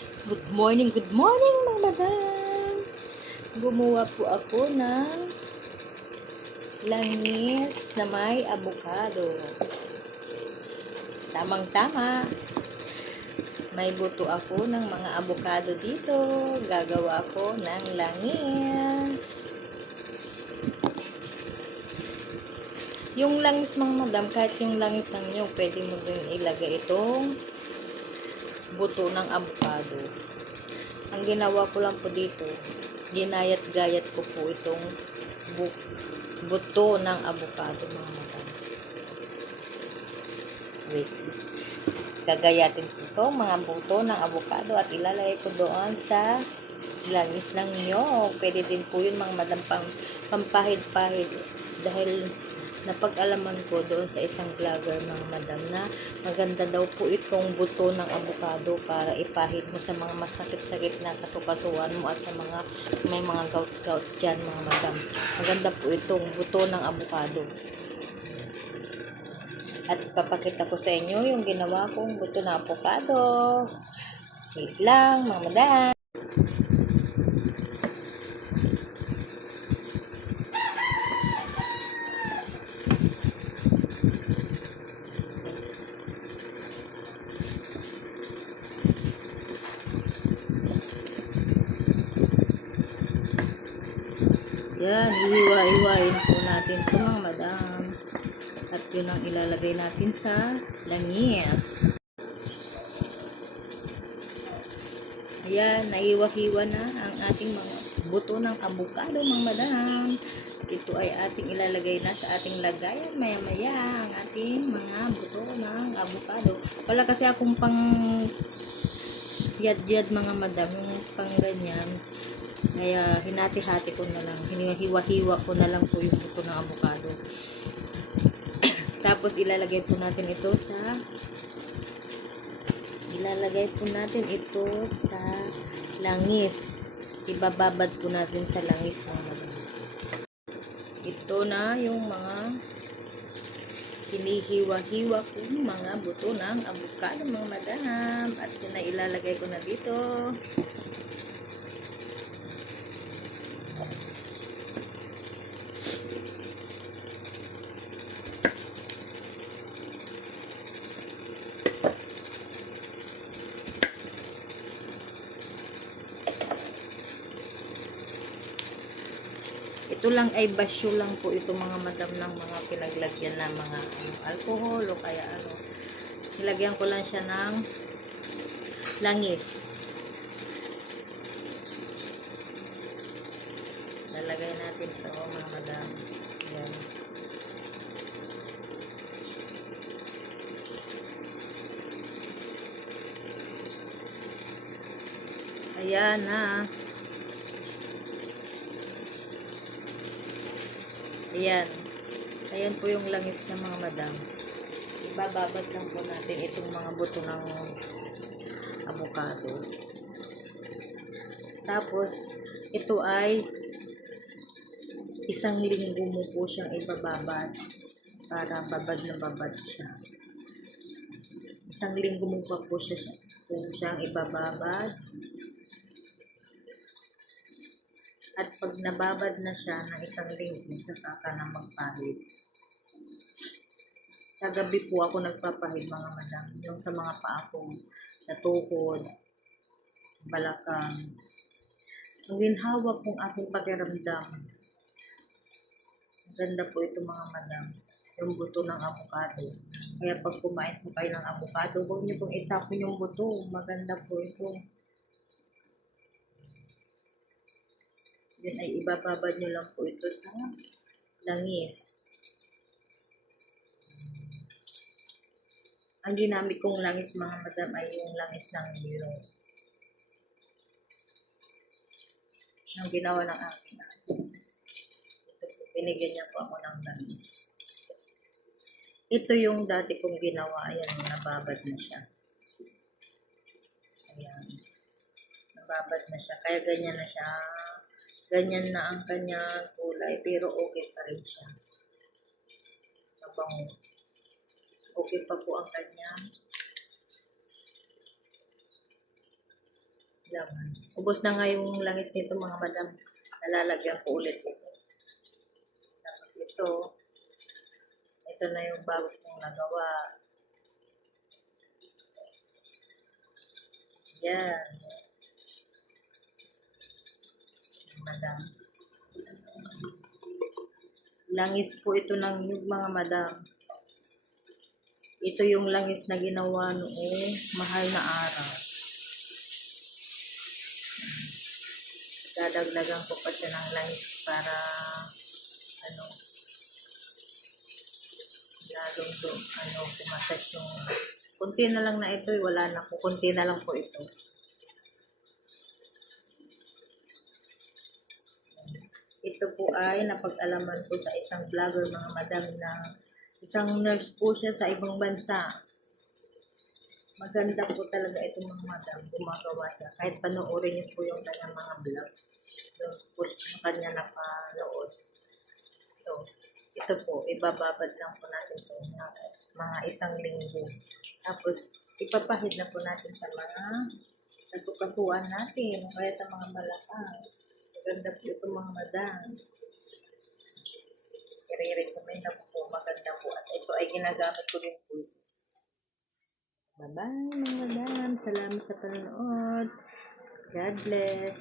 Good morning mga madam! Gumawa po ako ng langis na may avocado. Tamang-tama. May buto ako ng mga avocado dito. Gagawa ako ng langis. Yung langis mga madam, kahit yung langis ng nyo, pwede mo din ilagay itong buto ng avocado. Ang ginawa ko lang po dito, ginayat-gayat ko po itong buto ng avocado mga madam. Wait. Gagayatin ko ito, mga buto ng avocado at ilalagay ko doon sa langis ng nyo. Pwede din po yun mga madam pampahid-pahid dahil napag-alaman ko doon sa isang vlogger mga madam na maganda daw po itong buto ng avocado para ipahid mo sa mga masakit-sakit na kasukasuan mo at sa mga may mga gout-gout dyan mga madam. Maganda po itong buto ng avocado. At papakita ko sa inyo yung ginawa kong buto ng avocado. Wait lang mga madam. Yan, hiwa-hiwain po natin ito mga madam. At yun ang ilalagay natin sa langis. Ayan, nahiwa-hiwa na ang ating mga buto ng avocado mga madam. Ito ay ating ilalagay na sa ating lagayan maya-maya ang ating mga buto ng avocado. Wala kasi akong pang yad-yad mga madam, yung pang ganyan. Kaya hinati-hati ko na lang, hiniwa-hiwa ko na lang po yung buto ng avocado. Tapos ilalagay po natin ito sa langis. Ibababad po natin sa langis mga madam. Ito na yung mga hinihiwa-hiwa ko mga buto ng avocado mga madam. At yun na ilalagay ko na dito. Ito lang ay basyo lang po ito mga madam ng mga pinaglagyan na mga alcohol o kaya ano. Nilagyan ko lang siya ng langis. Lalagay natin ito mga madam. Ayan. Ayan na. Ayan. Ayan po yung langis ng mga madam. Ibababad lang po natin itong mga buto ng avocado. Tapos, ito ay isang linggo mo po siyang ibababad para babad na babad siya. Isang linggo mo pa po siyang ibababad. At pag nababad na siya ng isang linggo, saka ka na magpahid. Sa gabi po ako nagpapahid mga madam. Yung sa mga paa ko, sa tuhod, balakang. Ang ginhawa kong aking pakiramdam. Ganda po ito mga madam. Yung buto ng avocado. Kaya pag kumain po kayo ng avocado, huwag niyo pong itapon yung buto. Maganda po ito. Yun ay ibababad nyo lang po ito sa langis. Ang ginamit kong langis mga madam ay yung langis ng nilo. Ang ginawa ng akin. Ito po, binigyan niya po ako ng langis. Ito yung dati kong ginawa. Ayan, nababad na siya. Ayan. Nababad na siya. Kaya ganyan na siya. Ganyan na ang kanyang kulay. Pero okay pa rin siya. Mabango. Okay pa po ang kanyang laman. Ubos na nga yung langis nito mga madam. Nalalagyan ko ulit ito. Tapos ito na yung bago kong nagawa. Yan. Madam. Langis po ito ng nyug mga madam. Ito yung langis na ginawa noong mahal na araw. Dadagdagan ko pa siya ng langis para lalong pumasas yung kunti na lang na ito, wala na po, kunti na lang po ito. Ito po ay napag-alaman ko sa isang vlogger mga madam na isang nurse po siya sa ibang bansa. Maganda po talaga ito mga madam, gumagawa siya. Kahit panoorin niyo po yung kanyang mga vlog. Yung post na kanya napanood. Ito po, ibababad lang po natin ito mga isang linggo. Tapos, ipapahid na po natin sa mga kasukasuan natin, kaya sa mga balakang. Maganda po ito mga madam. I-recommend na po, maganda po. At ito ay ginagamit ko rin po. Bye-bye mga madam. Salamat sa panonood. God bless.